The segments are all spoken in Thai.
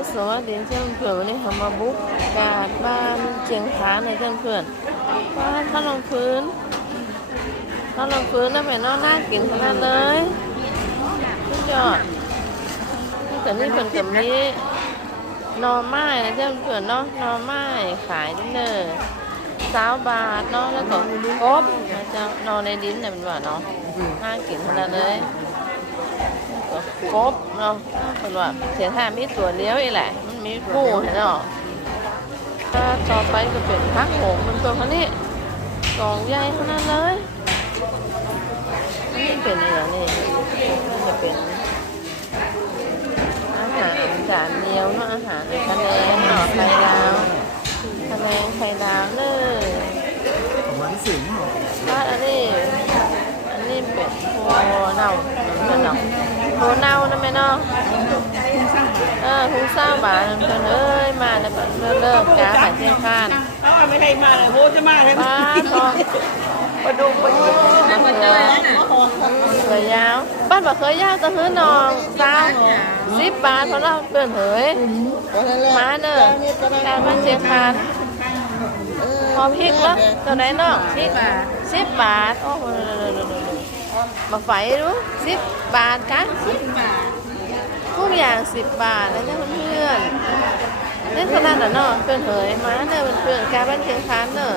สวัสดีเจ้าเพื่อนวันนี้เขามาบุกกาดบ้านเจียงคานในเจ้าเพื่อนบ้านถ้าลงพื้นถ้าลงพื้นน่าเป็นน่าน่ากินขนาดเลยสุดยอดแต่นี่เป็นกับนี้นอไม้นะเจ้าเพื่อนเนาะนอไม้ขายดินเนอร์สาวบาทเนาะแล้วก็กบนะเจ้านอนในดินเนี่ยเป็นว่าเนาะน่ากินขนาดเลย กบเนาะเป็นว่าเสียท่ามีตัวเลี้ยวอีแหละ มันมีกู้เห็นเนาะถ้าต่อไปก็เป็นพักโหงเป็นตัวเขานี่กองใหญ่ขนาดเลยนี่เป็นอะไรนี่น่าจะเป็นอาหารจานเดียวเนาะอาหารคะแนนเนาะไข่ดาวคะแนนไข่ดาวเลยของร้านสิงห์เหรอบ้านอันนี้อันนี้เป็นโพเน่าเป็นเนาะโพเน่านะแม่เนาะเออทุกเศร้า บาทเพิ่นเอ้ยมาแล้วก็เลิกเลิกกาหายเจียงคานเขาไม่ให้มาเลยโหจะมาเลยป้าทองประดูประดูมะเขือมะเขือยาวบ้านบ่เคยยาวแตะหื้อนองเศร้าสิบบาทเพราะเราเปิ้นเฮ้ยมาเด้อการมาเจียงคานพอพริกแล้วตัวไหนเนาะพริกสิบบาทโอ้โหมาไฟดูสิบบาทกะทุกอย่างสิบบาทนะจ๊ะเพื่อน นี่ขนาดน่ะเนาะเพื่อนเผยมาเนอะเพื่อนการบ้านเชียงคานเนอะ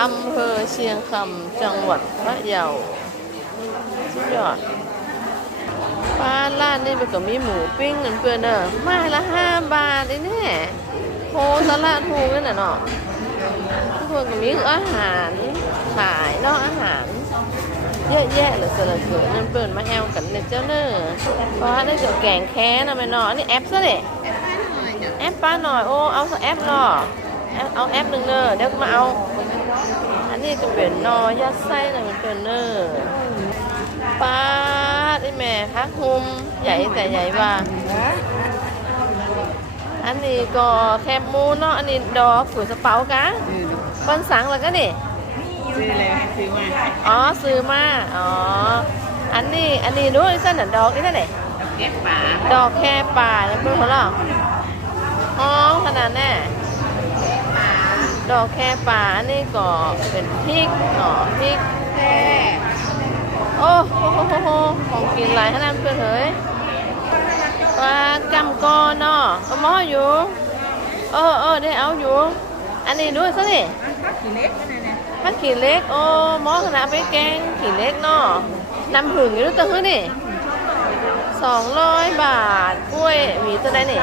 อำเภอเชียงคำจังหวัดพะเยาสุดยอดป้านร้านนี่มันก็มีหมูปิ้งนั่นเพื่อนเนอะไมาละห้าบาทไอ้นี่โหตลาดถูนั่นน่ะเนาะทุกคนก็มีอาหารขายเนาะอาหารเยอะแยะเลยเสลอเกิดนั่นเปิดมาแอลกันเนี่ยเจ้าเนอเพราะว่าได้เกี่ยวแกงแค้นะแม่เนอนี่แอปซะเลย แอปป้าหน่อยโอ้เอาสักแอปเนอแอปเอาแอปหนึ่งเนอเดี๋ยวมาเอา อันนี้ก็เป็นนอยัดไส้นะมันเป็นเนอป้าดไอแม่พักหุมใหญ่แต่ใหญ่ว่าอันนี้ก็แคบหมูเนาะอันนี้ดอกขุยสะเปากะปันสังแล้วก็นี่ซื้อเลยซื้อมาอ๋อซื้อมาอ๋ออันนี้อันนี้รู้ไอ้เส้นน่ะดอกนี่เท่าไหร่แกะป่าดอกแค่ป่าแล้วเพื่อนเขาหรอ อ๋อขนาดแน่ดอกแค่ป่านนี้ก็เป็นพริกหน่อพริกแค่โอ้โหของกินหลายขนาดเพื่อนเฮ้ยปลากำกอเนาะมออยู่ เออเออได้เอาอยู่ อันนี้ด้วยซะนี่พักกี่เล็กก็ได้เนี่ยถ้าขี่เล็กโอ้มอขนาดไปแกงขี่เล็กเนาะนำผึ่งอยู่ด้วยตัวนี่สองร้อยบาทกล้วยหวีตัวไหนนี่